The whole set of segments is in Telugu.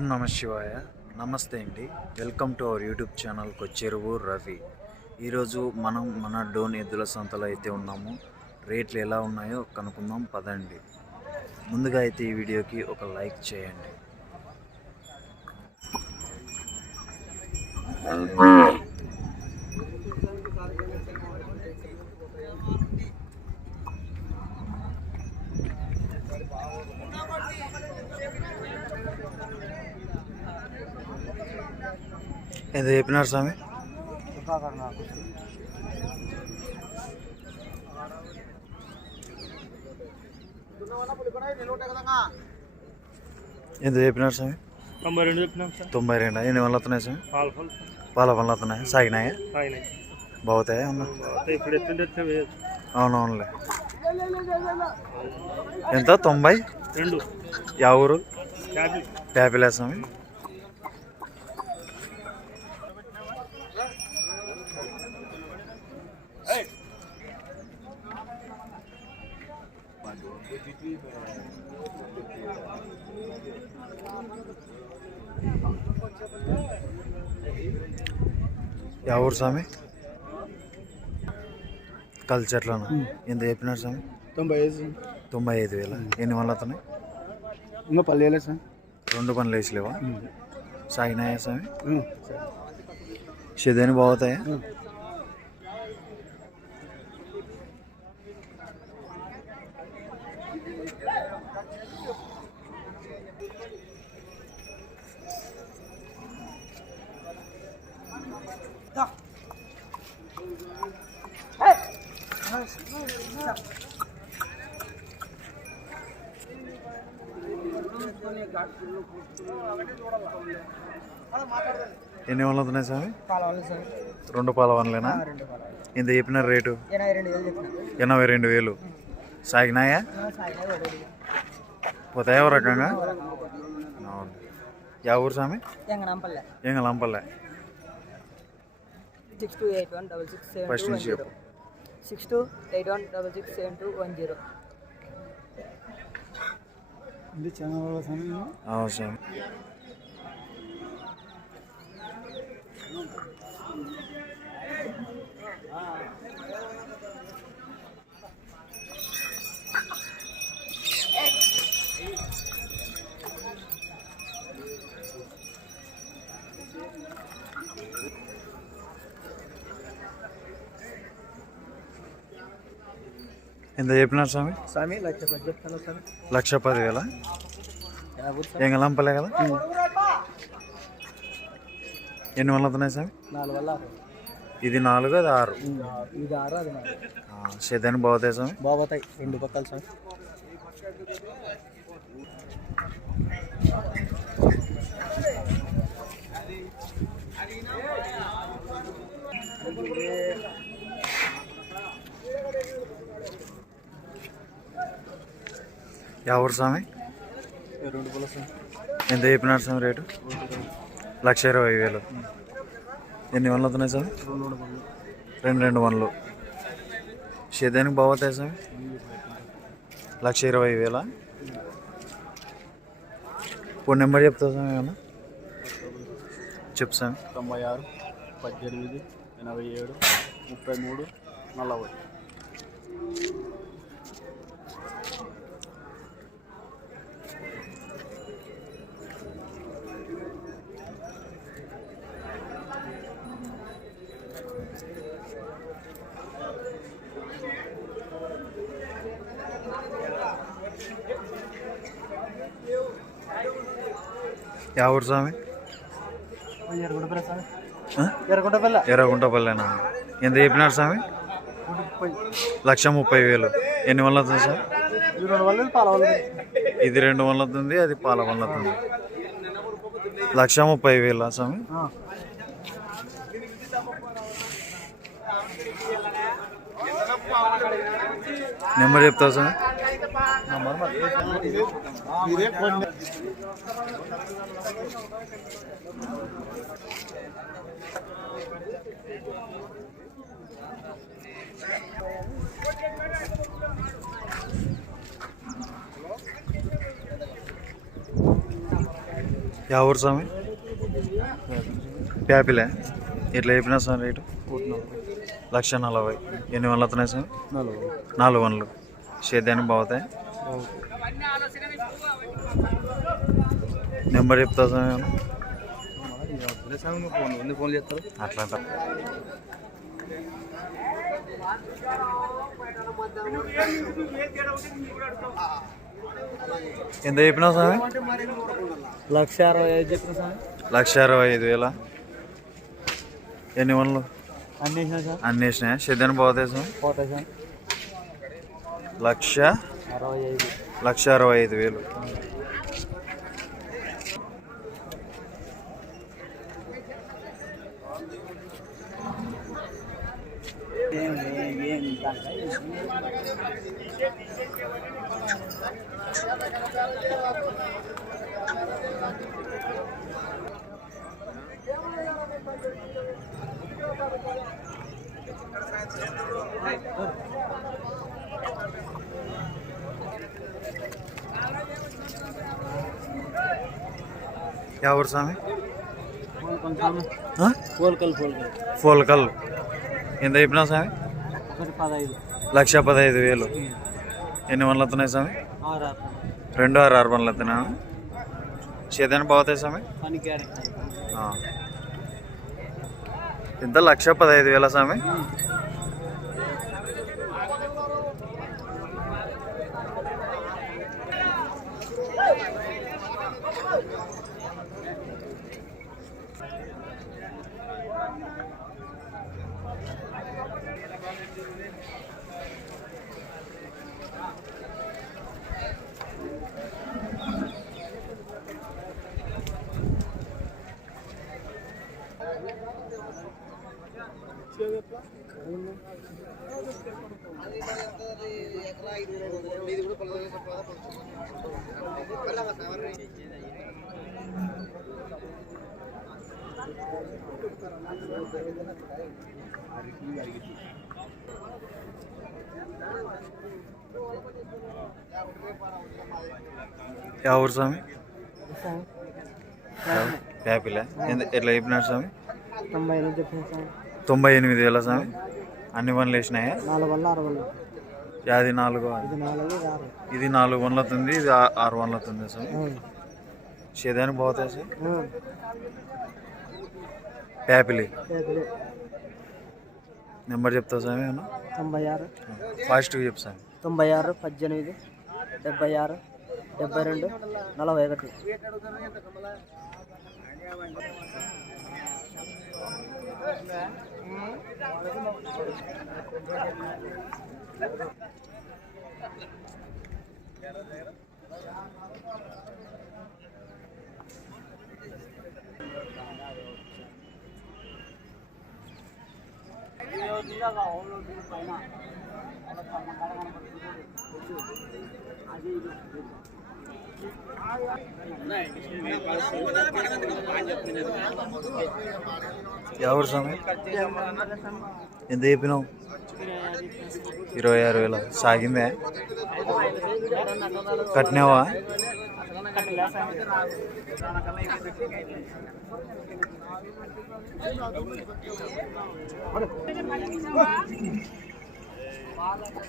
ఓం నమ శివాయ. నమస్తే అండి. Welcome to our YouTube channel Kocheruvu Ravi. ఈరోజు మనం మన డోన్ ఎద్దుల సంతలో అయితే ఉన్నాము. రేట్లు ఎలా ఉన్నాయో కనుక్కుందాం పదండి. ముందుగా అయితే ఈ వీడియోకి ఒక లైక్ చేయండి. ఎంత చెప్పినారు స్వామి? ఎంత చెప్పినారు స్వామి? 92 చెప్పినాం సార్. 92. ఎన్ని వందలు వస్తున్నాయి స్వామి? పాల పనులు వస్తున్నాయి. సాగినాయా? బాగుతాయా? అవునవునులే. ఎంత? 92. యా ఊరు? ప్యాపిలా స్వామి. యా ఊరు స్వామి? కల్చర్లోనా? ఎంత చెప్పినారు స్వామి? 95,000. ఎన్ని వందలు వస్తున్నాయి? ఇంకా 10 వేలే సార్. 2 పనులు వేసలేవా? సాగినాయా స్వామి? షెదేని బాగుతాయా? ఎన్ని వందలు అవుతున్నాయి స్వామి? 2 పాల వనలేనా? ఇంత చెప్పిన రేటు 82,000. సాగినాయా? పోతాయా ఓ రకంగా? అవును. యా ఊరు స్వామి? ఎంగళంపల్లె. ఫస్ట్ నుంచి చెప్పు. 6281667210. అవును స్వామి. ఎంత చెప్పినారు స్వామి? 1,10,000. ఎంగళంపల్లె కదా? ఎన్ని వందలు అవుతున్నాయి స్వామి? 4 ఇది 4, అది 6. ఇది 6, అది 4. సేదాన్ని బాగుతాయి స్వామి? బాగుతాయి 2 పక్కలు స్వామి. యా ఊరు స్వామి? 2 పక్కలు స్వామి. ఎంత చెప్పినారు స్వామి రేటు? 1,20,000. ఎన్ని వందలు అవుతున్నాయి స్వామి? 2 వందలు. సేదానికి బాగుతాయి స్వామి? 1,20,000. ఫోన్ నెంబర్ చెప్తావు స్వామి ఏమన్నా? చెప్పు స్వామి. 96 18 87 33 40. యా ఊరు స్వామి? ఎర్రగుంటపల్లెనా? ఎంత చెప్పినారు స్వామి? 1,30,000. ఎన్ని వందలు అవుతుంది సార్? ఇది 2 వందలు అవుతుంది, అది పాల వందలు అవుతుంది. 1,30,000 స్వామి. నెంబర్ చెప్తావు సార్? యా ఊరు స్వామి? ప్యాపిలే. ఎట్లా చెప్పినా స్వామి రేటు? 1,40,000. ఎన్ని వనలు వస్తున్నాయి స్వామి? 4 వనలు. సేద్యానికి బాగుతాయి. నెంబర్ చెప్తా స్వామి ఏమన్నా? ఫోన్ చేస్తారు. అట్లా అంట. ఎంత చెప్పినావు స్వామి? 1,65,000 చెప్పిన సార్. 1,65,000. ఎన్ని వనలు? అన్నీ వేసినా సార్. అన్ని వేసినాయా? సేద్యానికి బాగుతాయి స్వామి? పోతాయి సార్. 1,65,000. 65. యా ఊరు స్వామి? పోల్కల్ ఫోల్కల్. ఎంత చెప్పినావు స్వామి? 15. 1,15,000. ఎన్ని వనలు వస్తున్నాయి స్వామి? 2 or 6 వనలు వస్తున్నా. సేద్యానికి బాగుతాయి స్వామి? ఎంత? 1,15,000 స్వామి? యా ఊరు స్వామి? ప్యాపిలే. ఎట్లా చెప్పినారు స్వామి? 98 చెప్పిన సార్. 98,000 స్వామి. అన్ని వనలు వేసినాయా? 4 వల్ల 6 వల్ల. యాది 4? ఇది 4, 6. ఇది 4 వనలు అవుతుంది, ఇది 6 వనలు అవుతుంది స్వామి. సేద్యానికి బాగుతాయి సార్? ప్యాపిలి. నెంబర్ చెప్తావు స్వామి ఏమన్నా? 96. ఫాస్ట్గా చెప్పు స్వామి. 96, 18, 76, 72, 41. ఎవరు స్వామి? ఎంత చెప్పినావు? 26,000. సాగిందే? కట్టినావా?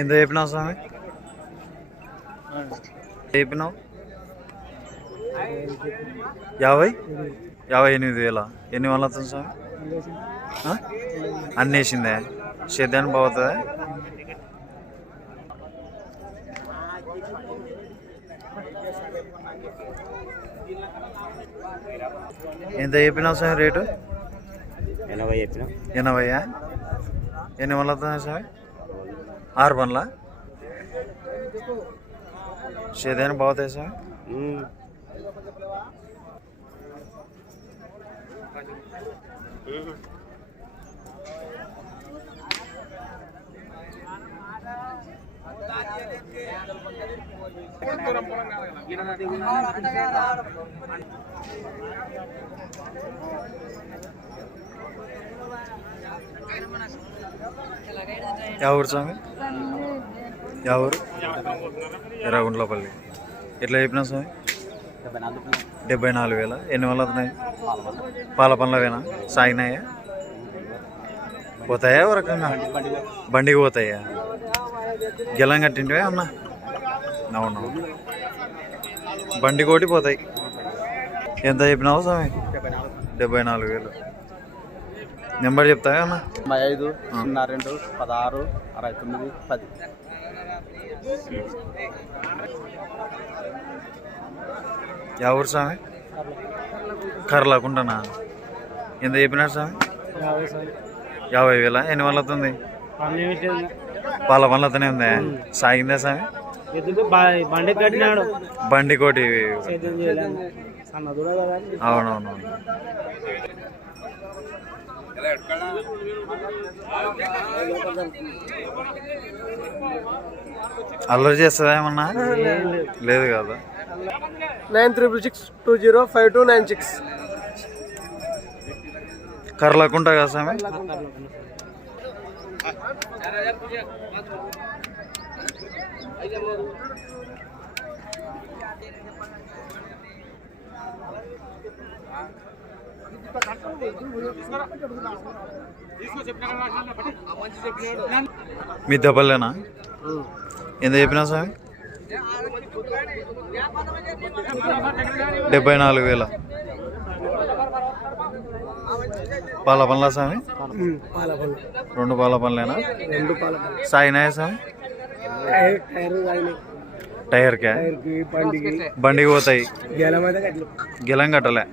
ఎంత చెప్పినావు స్వామి? చెప్పినావు 58,000. ఎన్ని వనలు వస్తుంది స్వామి? అన్నీ వేసిందే. సేద్యానికి బాగుతుందా? ఎంత చెప్పినావు స్వామి రేటు? 80 చెప్పిన. 80. ఎన్ని వనలు వస్తున్నాయి స్వామి? 6 వనలా? సేద్యానికి బాగుతాయి స్వామి? ఎవరు స్వామి? ఎవరు? ఎర్రగుంట్లపల్లి. ఎట్లా చెప్పినా స్వామి? 74,000. ఎన్ని వల్ల అవుతున్నాయి? పాల పనులవేనా? సాగినాయా? పోతాయా ఓ రకంగా? బండికి పోతాయా? గెలం కట్టింటివే అన్న? అవునవును, బండి కోటి పోతాయి. ఎంత చెప్పినావు స్వామి? 74,000. నెంబర్ చెప్తావా అన్న? 5 02 16 69 10. యా ఊరు స్వామి? కర్లాకుంటానా? ఎంత చెప్పినారు స్వామి? 50,000. ఎన్ని వల్ల అవుతుంది? పాల పనులు అతనే ఉందా? సాగిందా స్వామి? బండి కట్టినాడు బండి కోటి. అవునవును. అల్లరి చేస్తుందా ఏమన్నా? లేదు కదా. 9362052996. కర్లాకుంటా కదా స్వామి? మీ దెబ్బలేనా? ఎంత చెప్పినా స్వామి? 74,000. పాల పనులా స్వామి? 2 పాల పనులేనా? సాగినాయా స్వామి? టైర్కే? బండికి పోతాయి. గెలం కట్టలే.